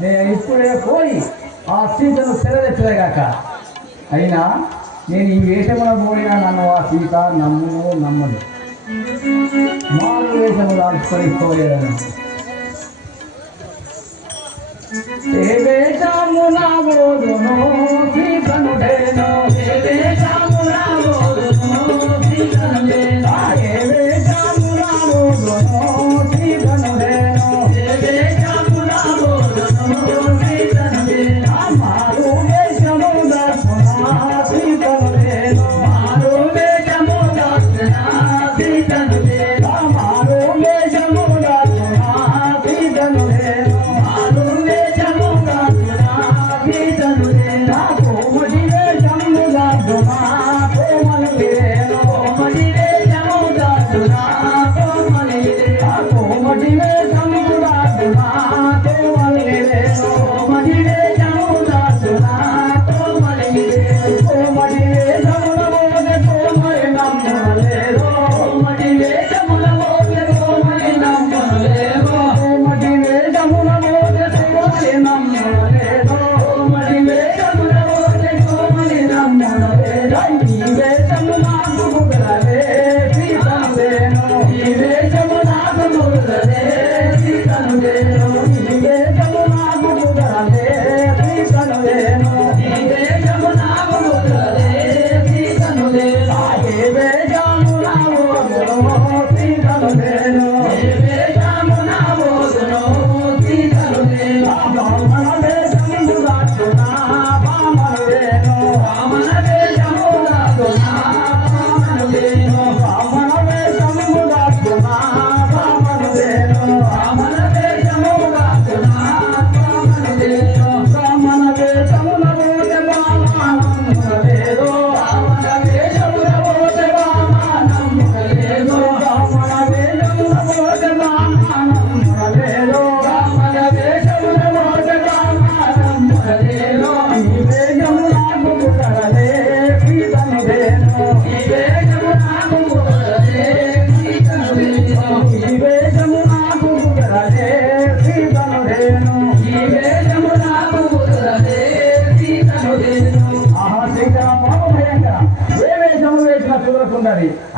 నేను ఇప్పుడే పోయి ఆ సీతను సెలవెచ్చదగాక అయినా నేను ఈ వేషమున పోయినా నన్ను ఆ సీత నమ్ము నమ్మను మా వేషము దాచుకొని పోయేదను. ఏ వేషము నా సీతను వేషము I'm honra, mas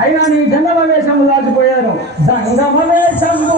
అయినా నీ జంగమ వేషము దాచిపోయాను. జంగమ వేషము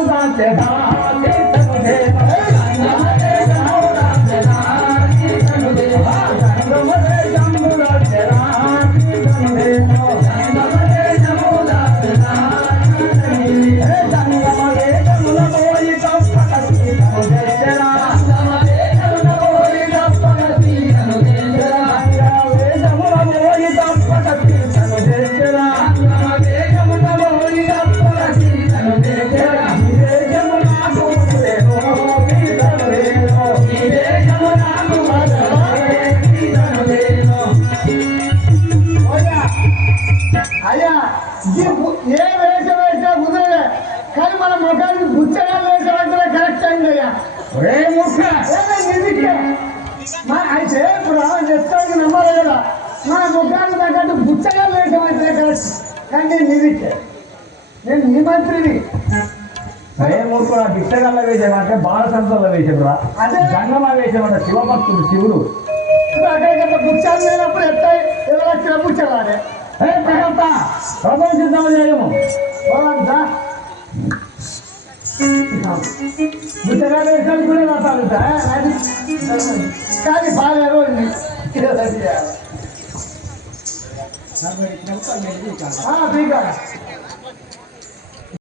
ఏ వేషం వేసినా కుదరలే కానీ మన ముఖానికి గుచ్చడాలు వేసేవాళ్ళ కరెక్ట్ అయింది అయ్యా. అయితే ఇప్పుడు చెప్తాను నమ్మాలి కదా. మన ముఖానికి తగ్గట్టు గుచ్చడాలు వేసేవాళ్ళ కరెక్ట్ కానీ నేను నిధికే నేను నిమంత్రిని అరే మూర్ఖుడు భిక్షగాళ్ళ వేషం అంటే బాలసంతల వేషం రా. గంగమ్మ వేషం అంటే శివభక్తుడు శివుడు. అక్కడ గుచ్చాలు లేనప్పుడు ఎట్లా ఎవరు లక్షల గుచ్చాలే ఏ ప్రకర్త రథం సిద్ధం చేయము కానీ బాగాలేదు శ్రీకారం